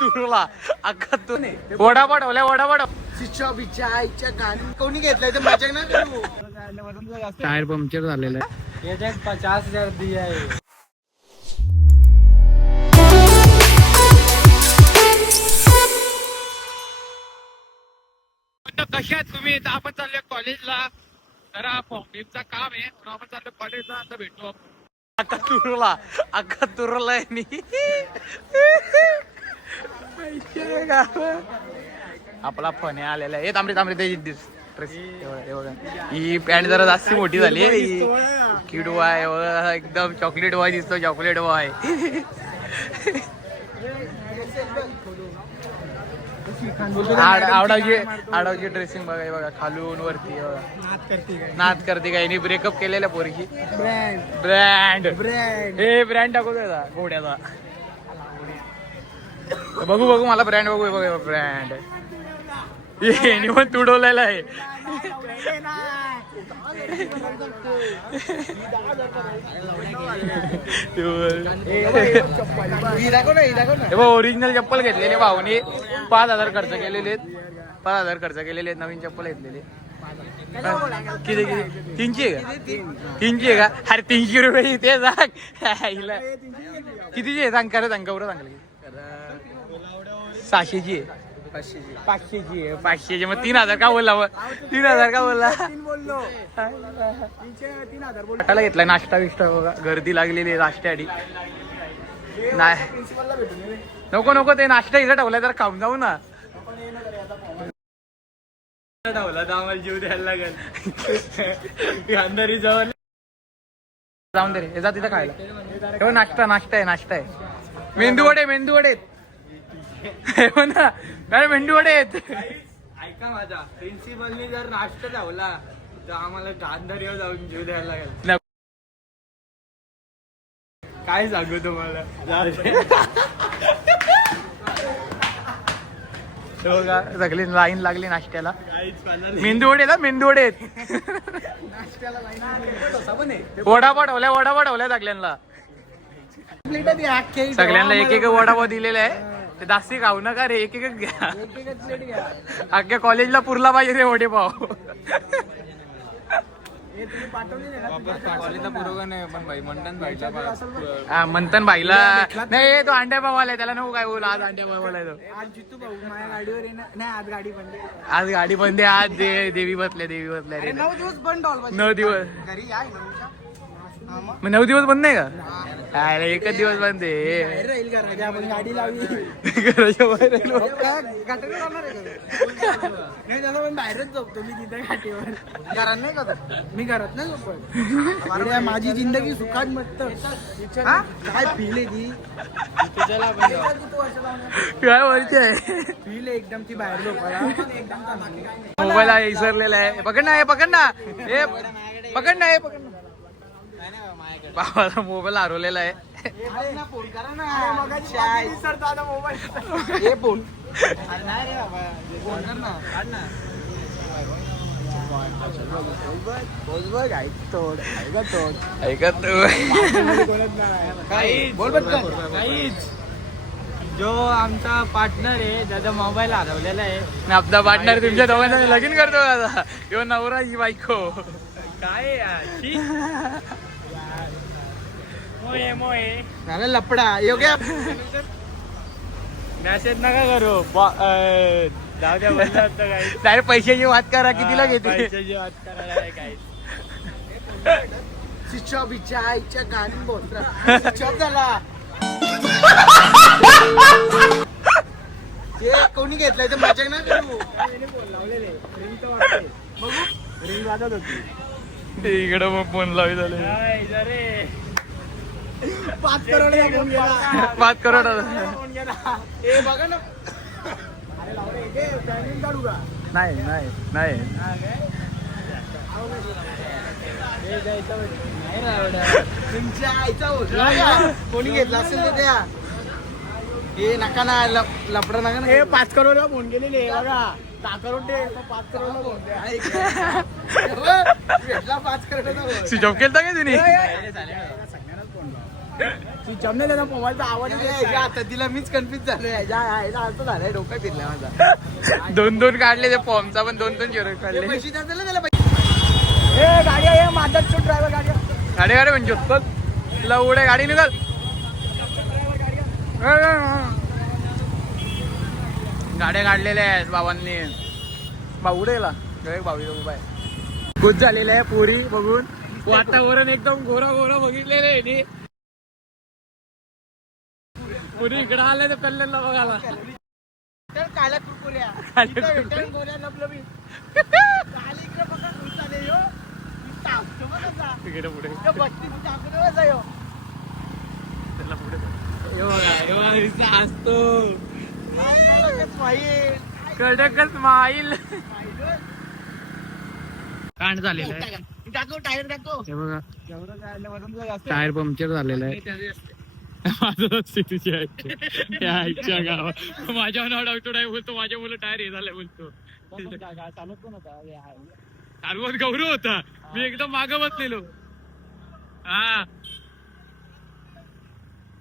तुरला अख्खा तू वडा पाठवल्या वडा पाठव शिच्या बिच्या आईच्या गाणी कोणी घेतलाय तर मजा ना करू. टायर पंक्चर झालेला आहे. याच्यात 50,000 दिया आहे. कशा तुम्ही आपण चाललोय कॉलेजला. जरा फॉर्मचा काम आहे म्हणून आपण चाललोय कॉलेजला. आता भेटू अख्खा तुरलाय मी. आपला फणे आलेला आहे. तांबडी तांबडी ही पॅन्ट जरा जास्त मोठी झाली. किड बॉय एकदम चॉकलेट बॉय दिसतो. चॉकलेट बॉय आडावची ड्रेसिंग बघा. बघा खालून वरती नाद करते काही ब्रेकअप केलेल्या पोरीची. ब्रँड हे ब्रँड टाकू द्या घोड्याचा. बघू मला ब्रँड बघू. बघा ब्रँड हे पण तुडवलेला आहे. ओरिजिनल चप्पल घेतलेले भाऊने 5,000 खर्च केलेले. 5,000 खर्च केलेले. नवीन चप्पल घेतलेले. किती 300 का? 300 का? अरे 300 रुपये ते सांग. कितीची आहे सांग. खरं सांग गौरव सांगलं 600ची आहे. 500ची आहे. 500ची मग 3,000 का बोलला. मग 3,000 का बोलला. नाश्ताला घेतलाय. नाश्ता बिष्टा बघा. गर्दी लागलेली आहे नाश्त्यासाठी. नाही नको ते नाश्ता इथं ठेवलाय जरा खाऊन जाऊ ना. ठेवला तर आम्हाला जीव द्यायला लागेल. अंधारी जाऊन जाऊन दे रे. जा तिथं खायला. नाश्ता आहे. मेंदू वडे हो ना. काय मेंदू वडे आहेत. ऐका माझा प्रिन्सिपलनी जर नाश्ता ठेवला तर आम्हाला गांधारीवर जाऊन जीव द्यायला लागेल. काय सांगू तुम्हाला. सगळी लाईन लागली नाश्त्याला. मेंदू वडे आहेत. वडा पाठवल्या सगळ्यांना. सगळ्यांना एक वडापाव दिलेला आहे. ते जास्ती खाऊ नका रे. एक घ्या. अख्ख्या कॉलेजला पुरला पाहिजे रे वडेपाव. कॉलेजला पुरवगा नाही पण भाई मंथन भाईला नाही. तो अंड्या पावाला आहे. त्याला नको काय बोल. आज अंड्या पावाला आहे तो. आज जितू भाऊ माझ्या गाडीवर नाही. आज गाडी बंद आहे. आज गाडी बंद आहे. आज देवी बसल्या रे. 9 दिवस बंद. 9 दिवस. घरी मग 9 दिवस बंद नाही का. एकच दिवस बंद आहे. राहील घराच्या आपण गाडी लावली घराच्या बाहेर. नाही त्याला पण बाहेरच झोपतो मी तिथे घाटीवर. घरात नाही का मी घरात नाही झोपत. माझी जिंदगी सुखात मस्त. काय फील आहे ती. काय वरची आहे. फील आहे एकदम ती बाहेर झोपायला. मोबाईल विसरलेला आहे. पकड ना. हे पकड ना. बाबाचा मोबाईल हरवलेला आहे. फोन करा ना. हे फोन नाही रे बाबा. फोन कर ना. जो आमचा पार्टनर आहे त्याचा मोबाईल हरवलेला आहे. आपला पार्टनर तुमच्या दोघांना लगीन करतो आता. यो नवरा ही बायको. काय मोये लपडा योग्य. मॅसेज नका करू. जाऊ द्या. डायरेक्ट पैशाची वाद करा. कितीला घेते पैशाची वाद करा. काय शिक्षा बिच्या आईच्या गाणी बोलतात. झाला ते कोणी घेतलाय तर मजा ना करू. रिंग वाजत होती. इकडं मग फोन लावी झाले. 5 करोड 5 करोड. हे बघा ना. नाही. तुमच्या आईचा होता. कोणी घेतला असेल तर द्या. हे नका ना लपडा नका ना. 5 करोड फोन केलेले बघा. 10 करोड दे. 5 करोड फोन द्या. 5 करोड स्विच ऑफ केलता का तुम्ही. जमणे त्याचा मोबाईलचा आवाज आता तिला मीच कन्फ्युज झालोय असं झालंय डोकं फिरलाय माझा. 2-2 काढले ते फॉर्मचा पण 2-2 झिरो काढले. पैसे द्या त्याला पैसे. गाडी आहे माझा ड्रायव्हर गाडी गाडी म्हणजे तुला उडे गाडी निघाल. गाड्या काढलेल्या आहेत बाबांनी. बावडेला भाऊ उभा आहे. खुश झालेलं आहे पुरी बघून. वातावरण एकदम गोरा गोरा बघितलेलं आहे. पुरी इकडं आले तर कल्याणला बघायला. काला कुरकुऱ्या गोऱ्या लपलं मी इकडे बघा तिकडे पुढे असतो कडकच माईल. कांड झालेलं आहे. हे बघा टायर पंक्चर झालेलं आहे. माझं स्थितीची आईच्या गावात माझ्या नाव डाक्टर आहे बोलतो. माझ्या मुलं टायर हे झालंय बोलतो. चालवत गौरव होता. मी एकदम मागं बसलेलो. हा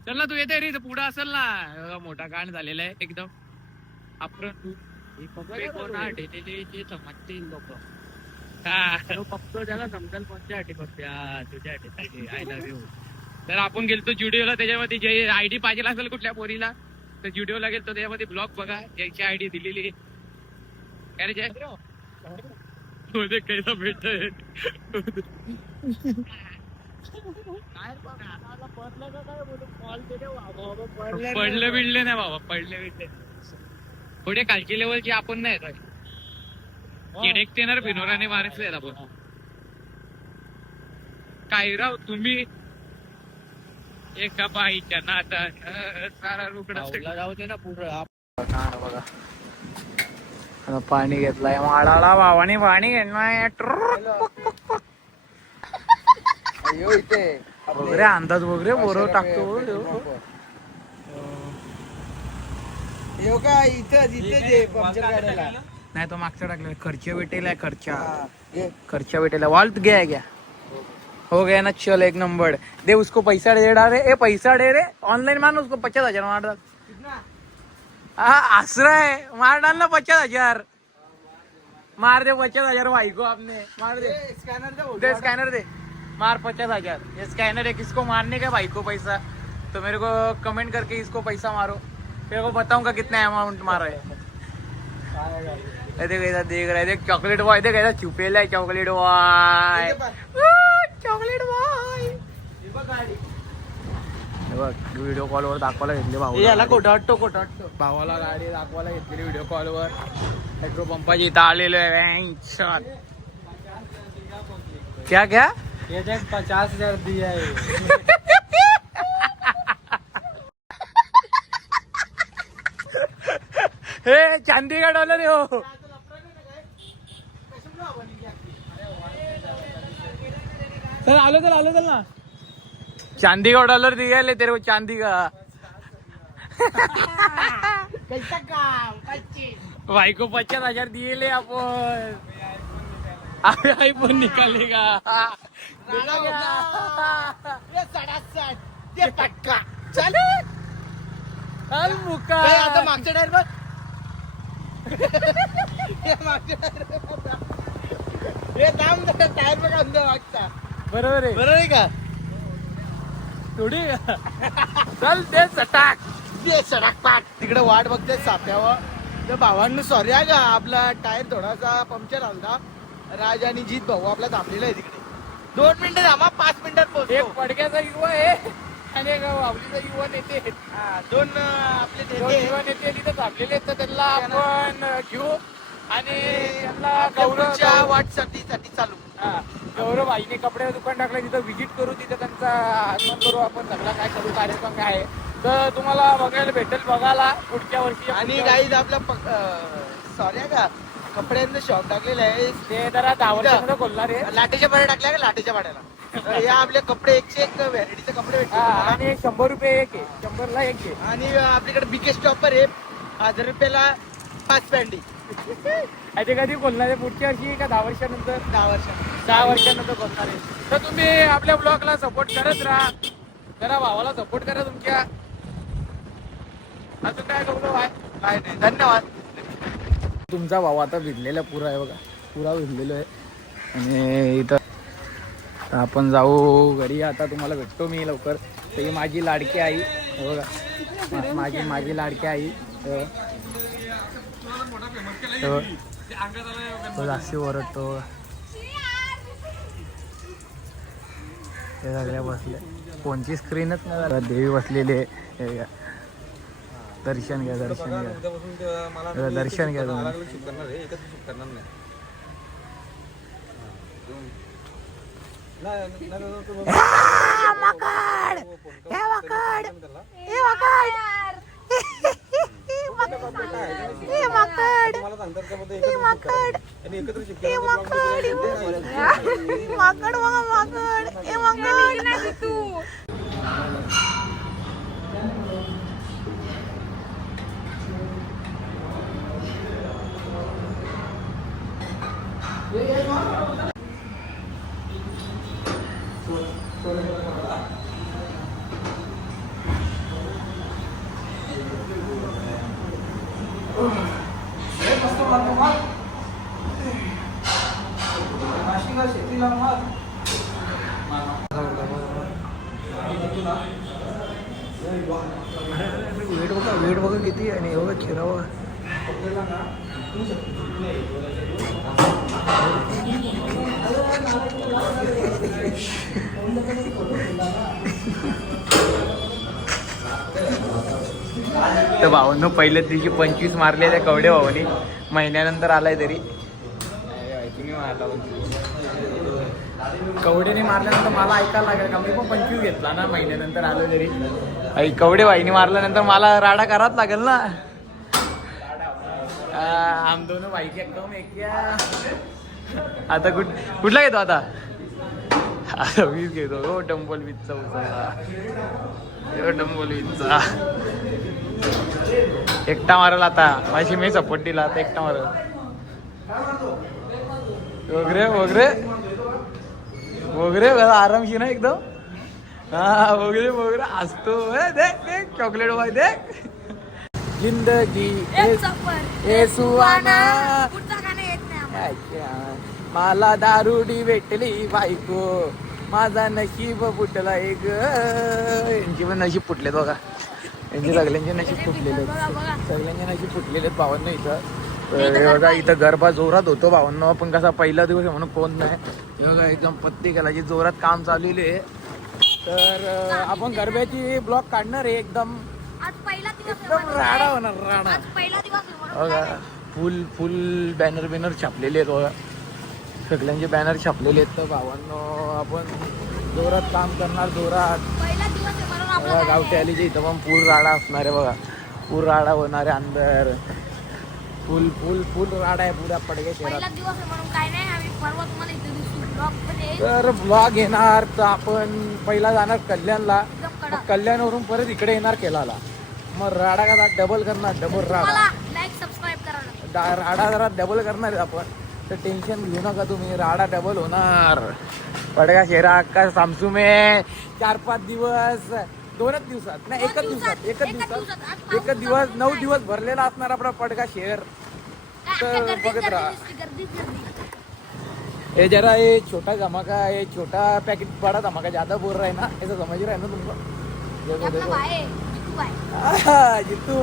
चल ना तू येते रे पुढं असेल ना. मोठा कांड झालेला आहे एकदम. आपण फक्त त्याला समजाल कोणत्यासाठी तुझ्यासाठी आय लव्ह यू. तर आपण गेलतो जुडिओला. त्याच्यामध्ये जे आयडी पाहिजे असेल कुठल्या पोरीला तर जुडिओला गेलतो. त्याच्यामध्ये ब्लॉग बघा ज्याची आयडी दिलेली काय रे कैसा भेट. पडले बिडले नाही बाबा. पडले बिडले थोडे खालची लेवलची आपण नाही येणार बिनोराने मारायचं आपण. काय राव तुम्ही एका बाईच्या नाता सारा रुकडा जाऊ दे ना पुढं. बघा पाणी घेतलाय माळाला भावाने. पाणी घेतलाय वगैरे अंदाज वगैरे बरोबर टाकतो. नाही तो मागचा टाकला. खर्च भेटेल खर्चा भेटेल. वाल्ट गया क्या हो गया ना. चल एक नंबर. दे उसको पैसा दे रहे. ए पैसा दे रे. ऑनलाइन मान उसको 50,000 मार डाल. आसरा है मार डाल ना 50,000. मार दे 50,000 भाई को आपने. मार दे स्कैनर दे. मार 50,000. ये स्कैनर है. किसको मारने का भाई को पैसा तो मेरे को कमेंट करके इसको पैसा मारो. तेरे को बताऊंगा कितना अमाउंट मारा है. देख रहा है. देख चॉकलेट बॉय. देख ऐसा छुपेला है chocolate boy. Chocolate boy video कॉलवर दाखवायला घेतली भाऊ. याला कोटाटतो भावाला गाडी दाखवायला घेतलेली व्हिडिओ कॉलवर. पेट्रोल पंपाची इथं आलेलो आहे. क्या क्या 50,000 दिया है. हे चांदी का डॉलर आहे हो. चल आलो ना. चांदी का डॉलर दिया ले तेरे को. चांदी का भाई को 50,000 दिए ले अपन. आईफोन निकालेगा. पटका चल मुका. आता मागच्या टायर बघ. टायर बघ अंदर मागचा. बरोबर आहे का थोडी. चल ते सटाक पाक. तिकडे वाट बघते साप्यावर. तर भावांना सॉरी आहे का आपला टायर थोडासा पंक्चर आलता. राज आणि जीत भाऊ आपला थांबलेला आहे तिकडे. 2 मिनिटं थांबा 5 मिनिटात पोहोचतो. एक पडक्याचा युवा आहे आणि एक बावलीचा युवा नेते. 2 आपले युवा नेते तिथे थांबलेले आहेत. तर त्यांना आपण घेऊ आणि त्यांना गौरवच्या वाटसाठी चालू. गौरव आईने कपड्याचं दुकान टाकलं तिथं व्हिजिट करू. तिथं त्यांचा आगमन करू आपण. सगळा काय करू कार्यक्रम काय आहे तर तुम्हाला बघायला भेटेल बघायला पुढच्या वर्षी. आणि काही आपला सॉरी का कपड्यांचं शॉप टाकलेलं आहे ते जरा 10 वर्षामध्ये खोलणार आहे. लाटेच्या भाड्या टाकल्या का लाटेच्या भाड्याला. या आपले कपडे 101 व्हॅरायटीचे कपडे भेटतात. आणि 100 रुपये एक आहे. 100ला एक आहे. आणि आपल्याकडे बिके स्टॉपर आहे 1000 रुपयाला 5 पॅन्टी. ते कधी खोलणार आहे पुढच्या वर्षी का 10 वर्षानंतर. 10 वर्षानंतर खोलणार आहे. तर तुम्ही आपल्या ब्लॉगला सपोर्ट करत राहा. जरा भावाला सपोर्ट करा तुमच्या. अजून काय करू काय नाही. धन्यवाद. तुमचा भाऊ आता भिजलेला पुरा आहे बघा, पुरा भिजलेलो आहे. आणि इथं आपण जाऊ घरी. आता तुम्हाला भेटतो मी लवकर. ही माझी लाडकी आई बघा, माझी लाडकी आई जास्ती ओरडतो. हे सगळ्या बसले, फोनची स्क्रीनच नाही. देवी बसलेली आहे. दर्शन घ्या दर्शन घ्या दर्शन घ्या तुम्ही. वेट बघा किती. आणि एवढं चिरावं. तर भावांनो पहिल्याच दिवशी 25 मारलेल्या कवडे भावानी. महिन्यानंतर आलाय तरी कवडेने मारल्यानंतर मला ऐकायला लागेल का मी पण 25 घेतला ना. महिन्यानंतर आलो तरी आई कवडे भाईने मारल्यानंतर मला राडा करावाच लागेल ना. आम दोन भाईची एकदम एक. आता कुठला घेतो आता वीज घेतो. हो डंबल वीजचा उचलला. डंबल वीजचा एकटा मारल. आता माझी मी सपोर्ट दिला. आता एकटा मारल. वगैरे वगैरे वगैरे आरामशी ना एकदम. हा वगैरे वगैरे असतो. देख देख चॉकलेट वाय देख. जिंदगी ए सुवाना. मला दारुडी भेटली बायको. माझा नशीब फुटला एक. यांची पण नशीब फुटलेत बघा. यांचे सगळ्यांचे नशीब फुटलेले. सगळ्यांचे नशीब फुटलेले आहेत भावांनो. इथं बघा इथं गरबा जोरात होतो भावांनो. पण कसा पहिला दिवस आहे म्हणून कोण नाही. बघा एकदम पत्ती केलाची जोरात काम चाललेली आहे. तर आपण गरब्याची ब्लॉग काढणार आहे. एकदम राडा होणार राडा. बघा फुल फुल बॅनर बिनर छापलेले आहेत बघा. सगळ्यांचे बॅनर छापलेले आहेत. तर भावांनो आपण जोरात काम करणार. जोरात गावठी आलीचे इथं पण पूर राडा असणार आहे बघा. पूर राडा होणार आहे अंदर. फुल फुल फुल राडा आहे पुऱ्या पडगे शहरात. तर ब्लॉग येणार. तर आपण पहिला जाणार कल्याणला. कल्याणवरून परत इकडे येणार केलाला. मग राडा कसा डबल करणार. डबल राडा राडा जरा डबल करणार आहे आपण. तर टेन्शन घेऊ नका तुम्ही. राडा डबल होणार. पडगा शेरा का सामसू में 4-5 दिवस. 2च दिवसात नाही एकच दिवसात. एकच दिवस 9 दिवस भरलेला असणार आपला पडगा शहर. तर बघत राहा. ये जरा ये छोटा धमाका. ये छोटा पैकेट बड़ा धमाका ज्यादा बोल रहा है ना. ऐसा समझ रहा है ना तुमको. जितू